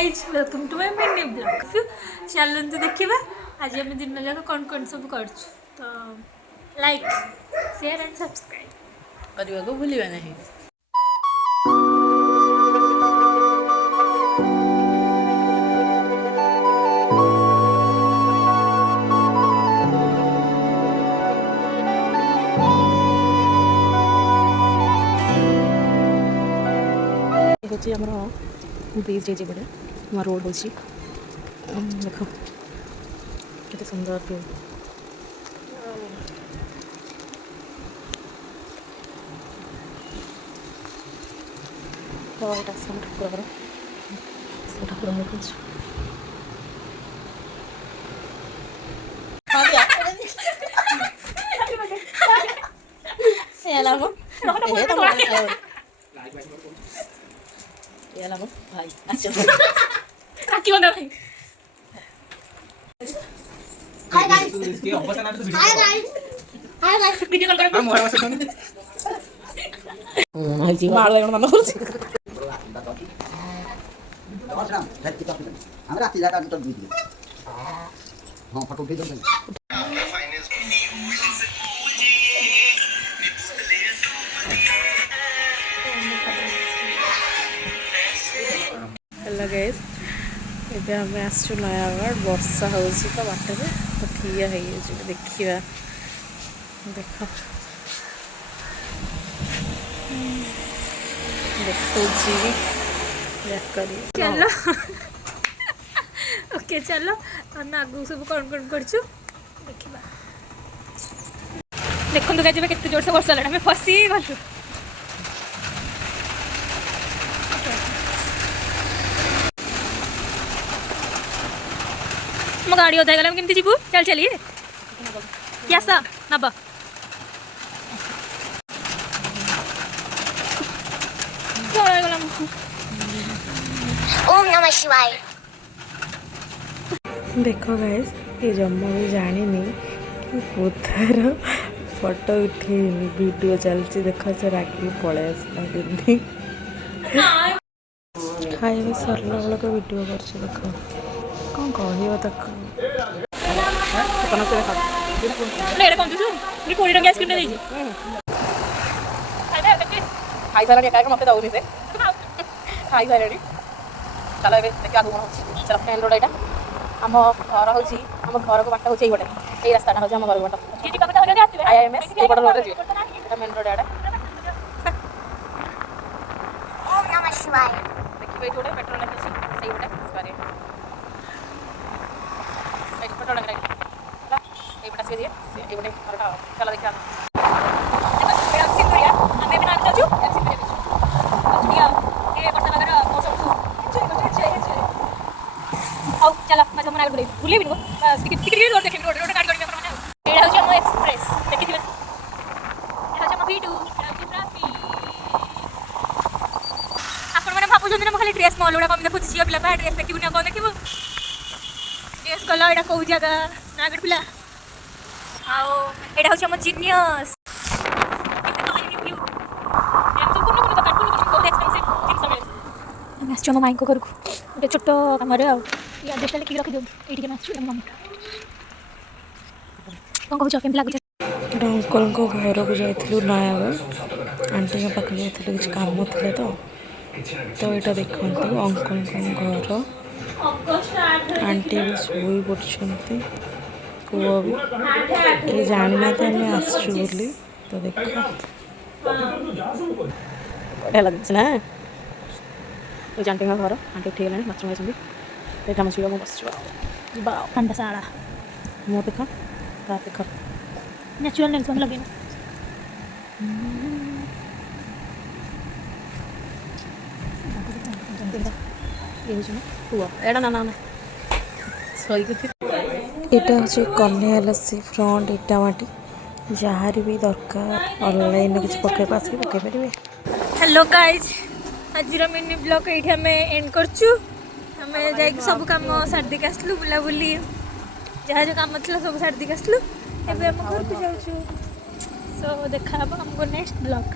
Guys welcome to my mini blog. चलते देखा आज आम दिन जाक कौन सब कर तो लाइक शेयर एंड सब्सक्राइब करने को भूलिबा नहीं। ये हमार ब्रिज जाइए बड़े हमार रोड हो देख के सुंदर व्यू। तो यहाँ सब ठाकुर ठाकुर भाई अच्छा राखी बंधा भाई hi guys hi guys hi guys video call करो मोबाइल से फोन हाय जी मार लेना मन कर दशराम हेड की टॉपिक हमरा आती जाता तो वीडियो हां फोटो भेज दो। हेलो गाइस एबे हम आसु नयागढ़ वर्षा होउसी तो बाटे में तो ठिया है देखिबा देखो देखो जी करी चलो ओके चलो हम आगु सब कौन करछु देखिबा। देखो तो गाइस केते जोर से वर्षा लड़ा मैं फसी गलु मो गाड़ी होता है केमती जीवु चल चलिए क्या सा नब ओम नमः शिवाय। देखो गाइस ये जम्मा भी जानी कि बुधार फोटो उठेनी वीडियो चलती देखो से राखी पड़े आसला दिल्ली खाଇବା सरला बेल को वीडियो कर देखो कौन कह तक खाई सारे मत दौनी से खाई सारे चलो ये देखिए आगे कौन चलो मेन रोड यहाँ आम घर हूँ आम घर को बाट हूँ ये ये रास्ता हूँ आम घर बाट IIMS ये बड़ रोड जी मेन रोड यहाँ ओम नमः शिवाय। देखिए ये गोटे पेट्रोल टंकी अच्छी से गोटे पेट्रोल टंकी ये बटा ये गोटे घरटा चलो देखिए चला मजा मना भूले भी रोड देखे रोड रोड गाड़ी एड़ा हो हम एक्सप्रेस देखि दिबे एड़ा हम वीडियो ट्रैफिक आपण माने भाबु जंदिना खाली ड्रेस मॉल उडा कम देखु छिया पिला बा ड्रेस देखिबु ना कोन देखिबु ड्रेस कलर एड़ा को जगह नागड़ पिला आओ एड़ा हो हम जीनियस कितने तो वाली व्यू हम सब कोनो कोनो दुकान कोनो बहुत एक्सपेंसिव जिंस मिले हम आछो माई को घर को गोटे छोट कमरे आ या देश लिखिक रखी दियो एठी के आछो हम कौन कहू केम लागु अंकल को घर को जाइलु नयागढ़ आंटी के पाखे जाइलु कुछ काम थे तो यहाँ देखते अंकल घर आंटी भी शोई पड़ते पुआ भी ये जाना आम आसचु बोली तो देख बढ़िया लगे ना ये आंटी घर आंटी उठी गलानी बाथरूम जाइए आम छुआ बस ठंडा साड़ा मुँह देख रात देख नेचुरल लेंस लगे एड़ा ना ना सही এটা হচ্ছে কন্যা লস্সি ফ্রন্ট ইটামাটি যাহার भी দরকার অনলাইন কিছু পকাইবা আসি পকাই পারিবে। हेलो गाइज आज मिनी ब्लॉग ये आम एंड करचु आम जा सब कम सारी देख आसलु बुलाबुली जहाँ जो कम था सब सारी देख आसलु एवं आम घर को जाऊँ सो देखा हमको नेक्स्ट ब्लॉग।